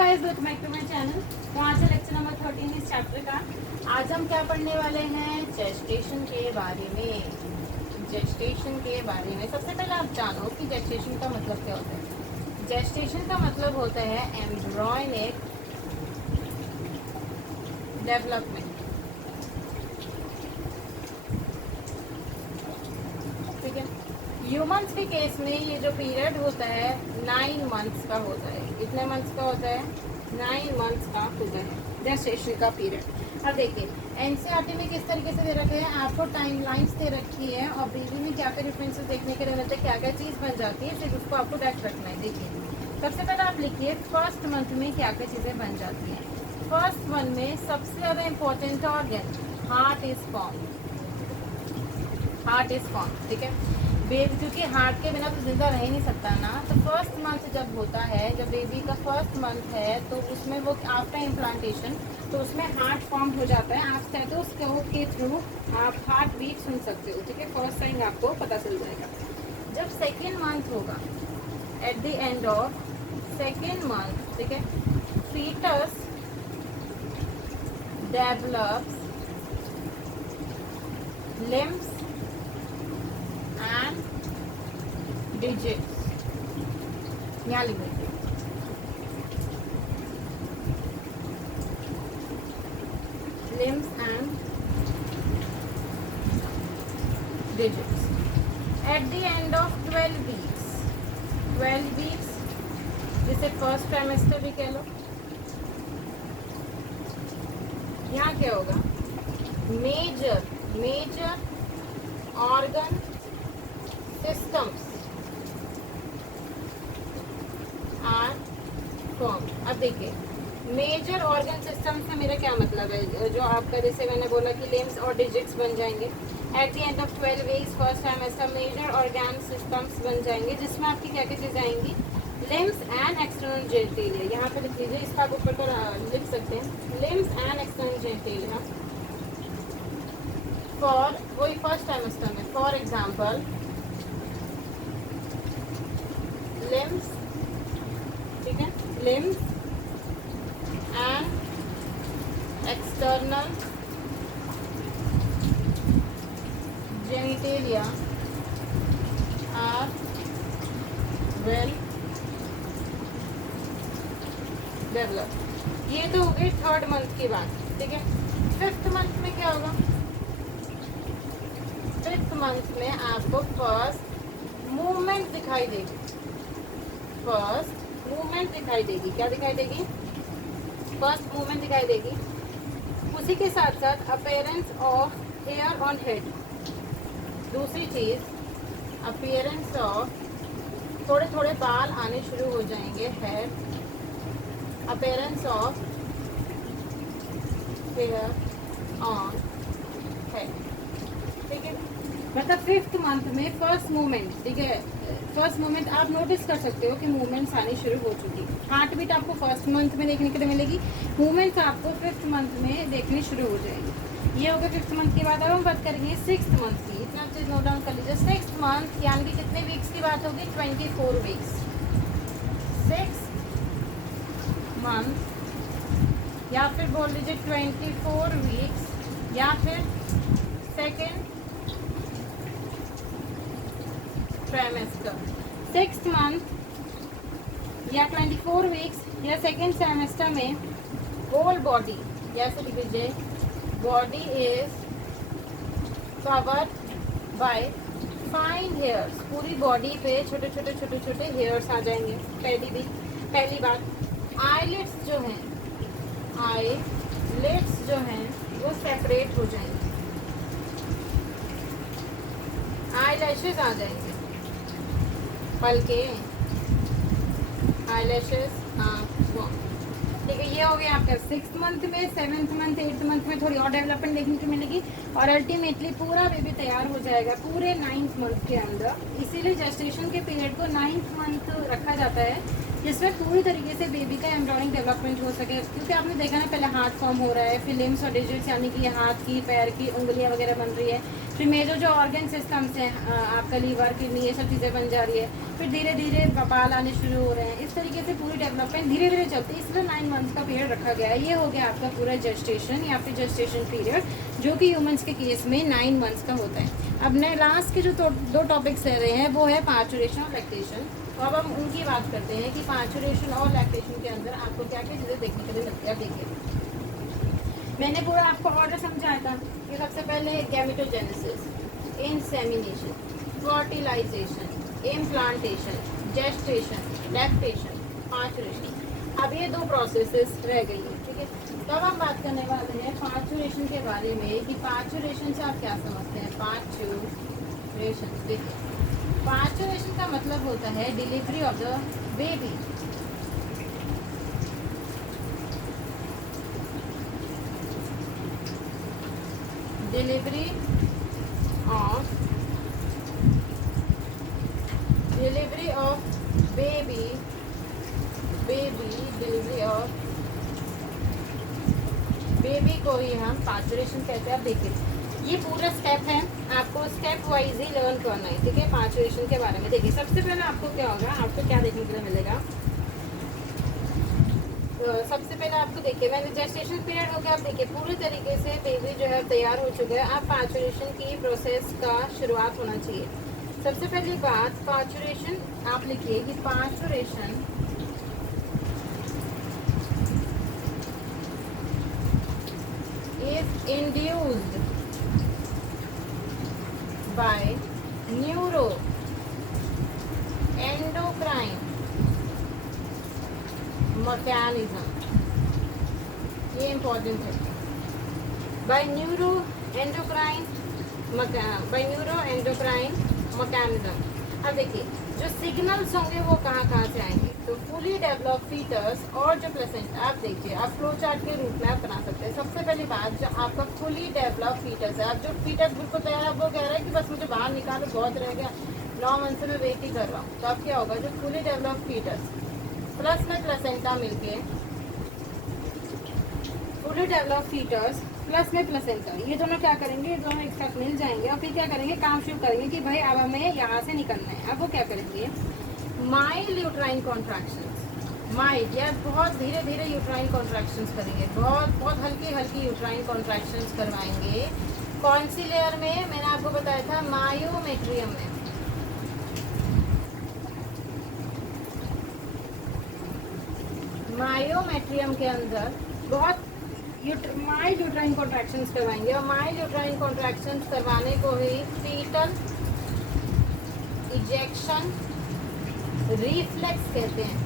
Guys, welcome back to my channel. तो आज है लेक्चर नंबर 13 इस चैप्टर का। आज हम क्या पढ़ने वाले हैं? जेस्टेशन के बारे में। जेस्टेशन के बारे में सबसे पहले आप जानो कि जेस्टेशन का मतलब क्या होता है। जेस्टेशन का मतलब होता है एम्ब्रॉयनिक डेवलपमेंट। ठीक है, ह्यूमंस के केस में ये जो पीरियड होता है 9 मंथ्स का होता है। कितने मंथ्स का होता है? 9 मंथ्स का होता है जेस्टेशन का पीरियड। अब देखिए एनसीईआरटी में किस तरीके से दे रखे हैं, आपको टाइम लाइन्स दे रखी है और बेबी में क्या क्या डिफरेंसेस देखने के लिए मिलते हैं, क्या क्या चीज़ बन जाती है, सिर्फ उसको आपको डायरेक्ट रखना है। देखिए सबसे पहले आप लिखिए फर्स्ट मंथ में क्या क्या चीज़ें बन जाती हैं। फर्स्ट मंथ में सबसे ज़्यादा important organ heart is form. Heart is form, ठीक है बेबी, क्योंकि हार्ट के बिना तो जिंदा रह ही नहीं सकता ना। तो फर्स्ट मंथ जब होता है, जब बेबी का फर्स्ट मंथ है, तो उसमें वो आफ्टर इम्प्लांटेशन तो उसमें हार्ट फॉर्म हो जाता है। आप चाहे तो स्कोप के थ्रू आप हार्ट बीट सुन सकते हो। ठीक है, फर्स्ट टाइम आपको पता चल जाएगा। जब सेकेंड मंथ होगा, at the end of second month, ठीक है, fetus develops limbs and digits. यहाँ लिख देते limbs and digits at the end of 12 weeks. 12 weeks जिसे फर्स्ट ट्राइमेस्टर भी कह लो। यहाँ क्या होगा? Major organ systems are form. अब देखिए मेजर ऑर्गन सिस्टम से मेरा क्या मतलब है, जो आपका जैसे मैंने बोला कि लिम्स और डिजिट्स बन जाएंगे eight the end of 12 weeks first time ऐसा मेजर ऑर्गन सिस्टम्स बन जाएंगे, जिसमें आपकी क्या क्या चीज़ें आएंगी? Limbs and external genitalia. यहाँ पे लिख लीजिए, इसका आप ऊपर पर लिख सकते हैं limbs and external genitalia for वही फर्स्ट टाइमेस्टर में। फॉर एग्जाम्पल लिम्स, ठीक है, limbs and external genitalia are well develop. ये तो हो गई थर्ड मंथ की बात। ठीक है, फिफ्थ मंथ में क्या होगा? फिफ्थ मंथ में आपको फर्स्ट मूवमेंट दिखाई देगी। फर्स्ट मूवमेंट दिखाई देगी। क्या दिखाई देगी? फर्स्ट मूवमेंट दिखाई देगी। उसी के साथ साथ appearance of hair on head. दूसरी चीज अपीयरेंस ऑफ थोड़े थोड़े बाल आने शुरू हो जाएंगे hair. Appearance of hair on head. ठीक है, मतलब फिफ्थ मंथ में फर्स्ट मूवमेंट, ठीक है, फर्स्ट मूवमेंट आप नोटिस कर सकते हो कि मूवमेंट्स आनी शुरू हो चुकी। हार्ट बीट आपको फर्स्ट मंथ में देखने के लिए मिलेगी, मूवमेंट्स आपको फिफ्थ मंथ में देखनी शुरू हो जाएगी। ये हो गया फिफ्थ मंथ की बात। अब हम बात करेंगे सिक्स्थ मंथ की। इतना चीज नोट डाउन कर लीजिए। सिक्स्थ मंथ यानी कि कितने वीक्स की बात होगी? 24 वीक्स। सिक्स मंथ या फिर बोल लीजिए 24 वीक्स या फिर सेकेंड ट्राइमेस्टर। सिक्स्थ मंथ या 24 वीक्स या सेकेंड ट्राइमेस्टर में होल बॉडी, जैसे लिख लीजिए, body is covered by fine hairs. पूरी बॉडी पे छोटे छोटे हेयर्स आ जाएंगे। पहली बात आईलिड्स जो हैं, आईलिड्स जो हैं वो सेपरेट हो जाएंगे। आईलैशेस आ जाएंगे, पलके, आईलैशेस, ठीक है। ये हो गया आपका सिक्स्थ मंथ में। सेवेंथ मंथ, एट्थ मंथ में थोड़ी और डेवलपमेंट देखने को मिलेगी और अल्टीमेटली पूरा बेबी तैयार हो जाएगा पूरे 9th मंथ के अंदर। इसीलिए जेस्टेशन के पीरियड को 9th मंथ रखा जाता है, जिसमें पूरी तरीके से बेबी का एम्ब्रॉयडिंग डेवलपमेंट हो सके। क्योंकि आपने देखा ना, पहले हाथ फॉर्म हो रहा है, फिर लिम्स और डिजिट्स यानी कि हाथ की, पैर की उंगलियां वगैरह बन रही है, फिर मेजर जो ऑर्गन सिस्टम्स हैं, आपका लीवर, किडनी, ये सब चीज़ें बन जा रही है, फिर धीरे धीरे बाल आने शुरू हो रहे हैं। इस तरीके से पूरी डेवलपमेंट धीरे धीरे चलती है, इसलिए 9 मंथ्स का पीरियड रखा गया है। ये हो गया आपका पूरा जेस्टेशन या फिर जेस्टेशन पीरियड, जो कि ह्यूमन्स के केस में 9 मंथ्स का होता है। अब नए लास्ट के जो दो टॉपिक्स रह रहे हैं वो है पार्चुरेशन और लैक्टेशन। तो अब हम उनकी बात करते हैं कि पार्चुरेशन और लैक्टेशन के अंदर आपको क्या क्या चीज़ें देखने के लिए मिलती है। देखिए, मैंने पूरा आपको ऑर्डर समझाया था कि सबसे पहले gametogenesis, insemination, fertilization, implantation, gestation, lactation, parturition. अब ये 2 प्रोसेसेस रह गई है, ठीक है। तो अब हम बात करने वाले हैं पार्चुरेशन के बारे में कि पार्चुरेशन से आप क्या समझते हैं। पार्चुरेशन, देखिए, पार्चुरेशन का मतलब होता है delivery of the baby. Delivery of baby, delivery of baby को ही हम पार्चुरेशन कहते हैं। देखिए, ये पूरा स्टेप है, आपको स्टेप वाइज ही लर्न करना है, ठीक है। पार्चुरेशन के बारे में देखिए, सबसे पहले आपको क्या होगा, आपको क्या देखने के लिए मिलेगा। तो सबसे पहले आपको देखिए, मैंने जेस्टेशन पीरियड हो गया। आप देखिए, पूरी तरीके से बेबी जो है तैयार हो चुका है। अब पार्चुरेशन की प्रोसेस का शुरुआत होना चाहिए। सबसे पहली बात, पार्चुरेशन आप लिखिए कि parturition is induced by neuroendocrine mechanism। ये इम्पोर्टेंट है। by neuroendocrine mechanism। अब देखिए, जो सिग्नल्स होंगे वो कहाँ कहाँ से आएंगे। तो फुली डेवलप फीटस और जो प्लेसेंटा, आप देखिए, आप फ्लो चार्ट के रूप में आप बना सकते हैं। सबसे पहली बात, जो आपका फुली डेवलप फीटस है, अब जो फीटस बिल्कुल तैयार है, वो कह रहा है कि बस मुझे बाहर निकालो, बहुत रह गया, 9 मंथ से मैं वेट ही कर रहा हूँ। तो अब क्या होगा, जो फुली डेवलप फीटस प्लस में प्लेसेंटा मिलके, फुली डेवलप फीटस प्लस में प्लेसेंटा, ये दोनों क्या करेंगे, ये दोनों एक साथ मिल जाएंगे और फिर क्या करेंगे, काम शुरू करेंगे कि भाई अब हमें यहाँ से निकलना है। अब वो क्या करेंगे, माइल्ड यूट्राइन कॉन्ट्रैक्शंस, माइल्ड या बहुत धीरे धीरे यूट्राइन कॉन्ट्रैक्शंस करेंगे, बहुत हल्की हल्की यूट्राइन कॉन्ट्रैक्शंस करवाएंगे। कौन सी लेयर में, मैंने आपको बताया था, मायोमेट्रियम में। मायोमेट्रियम के अंदर बहुत माइल्ड यूट्राइन कॉन्ट्रैक्शंस करवाएंगे और माइल्ड यूट्राइन कॉन्ट्रैक्शंस करवाने को ही फीटल इजेक्शन रिफ्लेक्स कहते हैं।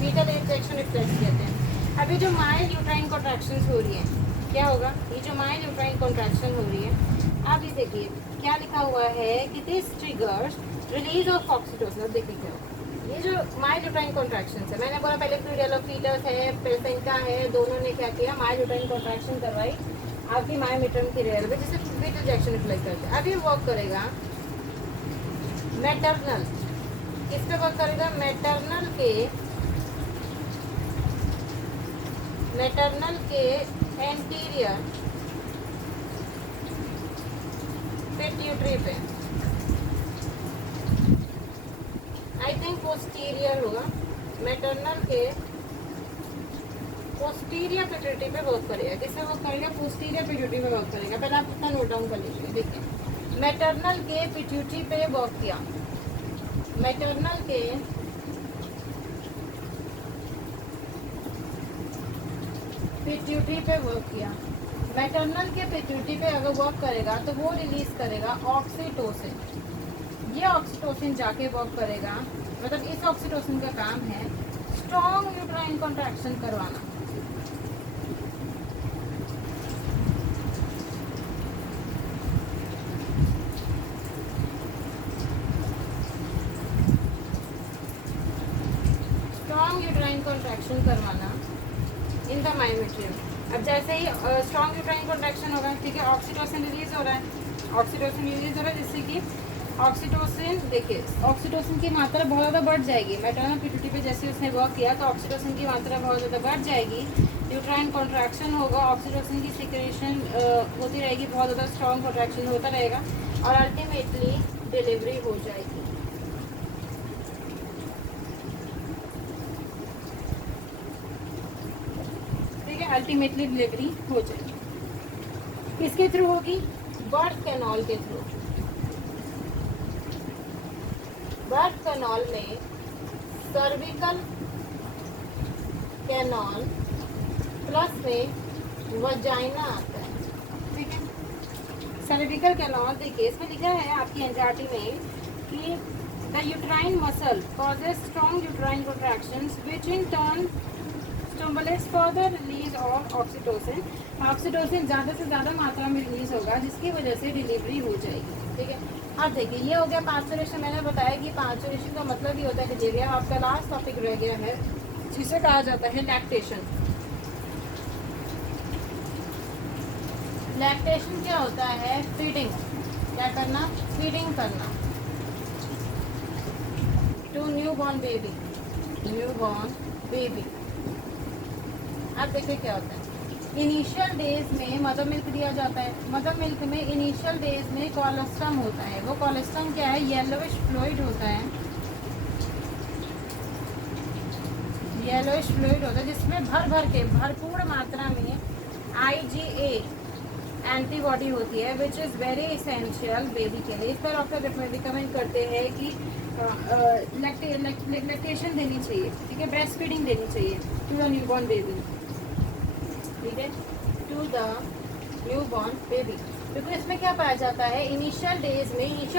फीटल इजेक्शन रिफ्लेक्स कहते हैं। अभी जो माइल्ड यूट्राइन कॉन्ट्रैक्शंस हो रही है, क्या होगा, ये जो माइल्ड यूट्राइन कॉन्ट्रैक्शन हो रही है, आप ये देखिए क्या लिखा हुआ है कि this triggers release of oxytocin. देखिए क्या होगा, ये जो माइल्ड यूट्राइन कॉन्ट्रैक्शन है, मैंने बोला पहले फ्लूइड फीटस है, प्लेसेंटा है, दोनों ने क्या किया, माइल्ड यूट्राइन कॉन्ट्रैक्शन करवाई आपकी मायोमेट्रियम की लेयर में, जिससे फीटल इजेक्शन रिफ्लेक्स करते हैं। अब ये वर्क करेगा मैटरनल, किस पे वर्क करेगा, मैटरनल के एंटीरियर पिट्यूटरी पे, आई थिंक पोस्टीरियर होगा, मैटरनल के पोस्टीरियर पिट्यूटरी पे वर्क करेगा। किससे वर्क करेगा, पोस्टीरियर पिट्यूटरी पे वर्क करेगा। पहले आप इतना नोट डाउन कर लीजिए। देखिए, मैटरनल के पिट्यूटरी पे वर्क किया, मैटरनल के पिट्यूटरी पे वर्क किया। मैटरनल के पिट्यूटरी पे अगर वर्क करेगा तो वो रिलीज करेगा ऑक्सीटोसिन। ये ऑक्सीटोसिन जाके वर्क करेगा, मतलब इस ऑक्सीटोसिन का काम है स्ट्रॉन्ग यूट्राइन कॉन्ट्रैक्शन करवाना। स्ट्रॉन्ग यूट्राइन कॉन्ट्रैक्शन करवाना इन द मायोमेट्रियम। अब जैसे ही स्ट्रॉन्ग यूट्राइन कॉन्ट्रैक्शन होगा, ठीक है, ऑक्सीटोसिन रिलीज हो रहा है, ऑक्सीटोसिन रिलीज हो रहा है, जिससे कि ऑक्सीटोसिन, देखिए ऑक्सीटोसिन की मात्रा बहुत ज़्यादा बढ़ जाएगी मैटरनल पिट्यूटरी पे, जैसे उसने वर्क किया तो ऑक्सीटोसिन की मात्रा बहुत ज़्यादा बढ़ जाएगी, यूट्राइन कॉन्ट्रैक्शन होगा, ऑक्सीटोसिन की सिक्रेशन होती रहेगी, बहुत ज़्यादा स्ट्रॉन्ग कॉन्ट्रैक्शन होता रहेगा और अल्टीमेटली डिलीवरी हो जाएगी। ठीक है, अल्टीमेटली डिलीवरी हो जाएगी। किसके थ्रू होगी? बर्थ कैनाल के थ्रू। बर्थ कैनाल में सर्विकल कैनाल प्लस में वजाइना आता है। ठीक है, सर्विकल कैनाल, देखिए इसमें लिखा है आपकी एनजीआरटी में कि the uterine muscle causes strong uterine contractions which in turn stimulates further release of oxytocin. Oxytocin ज़्यादा से ज़्यादा मात्रा में रिलीज होगा जिसकी वजह से डिलीवरी हो जाएगी। ठीक है, अब देखिए ये हो गया पार्चुरेशन। मैंने बताया कि पार्चुरेशन का मतलब ये होता है कि डिलीवरी। आपका लास्ट टॉपिक रह गया है जिसे कहा जाता है लैक्टेशन। लैक्टेशन क्या होता है? फीडिंग। क्या करना? फीडिंग करना to newborn baby. Newborn baby. अब देखिए क्या होता है, इनिशियल डेज में मदर मिल्क दिया जाता है। मदर मिल्क में इनिशियल डेज में कोलेस्ट्रम होता है। वो कोलेस्ट्रम क्या है? येलोइश फ्लूइड होता है। येलोइश फ्लूइड होता है जिसमें भर के भरपूर मात्रा में IgA एंटीबॉडी होती है which is very essential baby के लिए। इस पर डॉक्टर रिकमेंड करते हैं कि लैक्टेशन देनी चाहिए। ठीक है, ब्रेस्ट फीडिंग देनी चाहिए टू द न्यूबॉर्न बेबी। ठीक है, टू द न्यूबॉर्न बेबी, क्योंकि इसमें क्या पाया जाता है? इनिशियल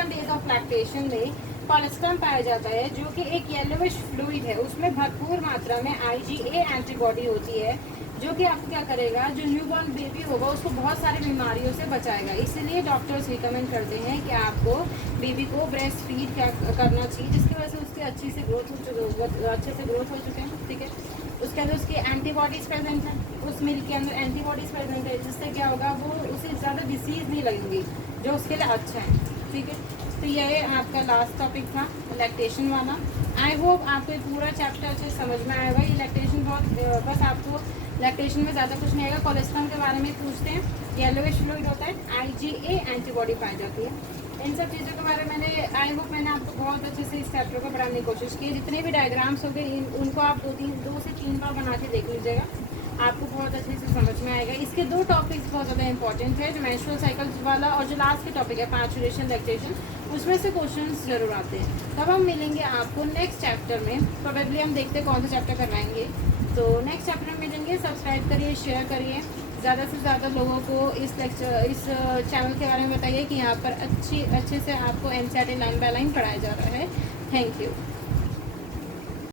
डेज ऑफ लैक्टेशन में कोलेस्ट्रम पाया जाता है जो कि एक येलोविश फ्लूइड है। उसमें भरपूर मात्रा में IgA एंटीबॉडी होती है जो कि आपको क्या करेगा, जो न्यूबॉर्न बेबी होगा उसको बहुत सारी बीमारियों से बचाएगा। इसीलिए डॉक्टर्स रिकमेंड करते हैं कि आपको बेबी को ब्रेस्ट फीड करना चाहिए, जिसकी वजह से उसकी अच्छे से ग्रोथ हो चुके हैं। ठीक है, उसके अंदर उसकी एंटीबॉडीज़ प्रेजेंट है, उस मिल्क के अंदर एंटीबॉडीज़ प्रेजेंट है जिससे क्या होगा, वो उसे ज़्यादा डिसीज़ नहीं लगेंगी जो उसके लिए अच्छा है। ठीक है, तो यह आपका लास्ट टॉपिक था लैक्टेशन वाला। आई होप आपको ये पूरा चैप्टर अच्छे समझ में आएगा। ये लैक्टेशन बहुत बस आपको लैक्टेशन में ज़्यादा कुछ नहीं आएगा। कोलेस्ट्रॉल के बारे में पूछते हैं, येलोइश फ्लूइड होता है, IgA एंटीबॉडी पाई जाती है। इन सब चीज़ों के बारे में मैंने आपको बहुत अच्छे से इस चैप्टर को पढ़ाने की कोशिश की। जितने भी डायग्राम्स हो गए उनको आप दो से तीन बार बना के देख लीजिएगा, आपको बहुत अच्छे से समझ में आएगा। इसके दो टॉपिक्स बहुत ज़्यादा इंपॉर्टेंट है, जो मेंस्ट्रुअल साइकिल्स वाला और जो लास्ट के टॉपिक है पार्चुरेशन लैक्टेशन, उसमें से क्वेश्चंस जरूर आते हैं। तब हम मिलेंगे आपको नेक्स्ट चैप्टर में। प्रोबेबली हम देखते हैं कौन सा चैप्टर करवाएंगे, तो नेक्स्ट चैप्टर में मिलेंगे। सब्सक्राइब करिए, शेयर करिए, ज़्यादा से ज़्यादा लोगों को इस चैनल के बारे में बताइए कि यहाँ पर अच्छे से आपको NCERT लाइन बाय लाइन पढ़ाया जा रहा है। Thank you.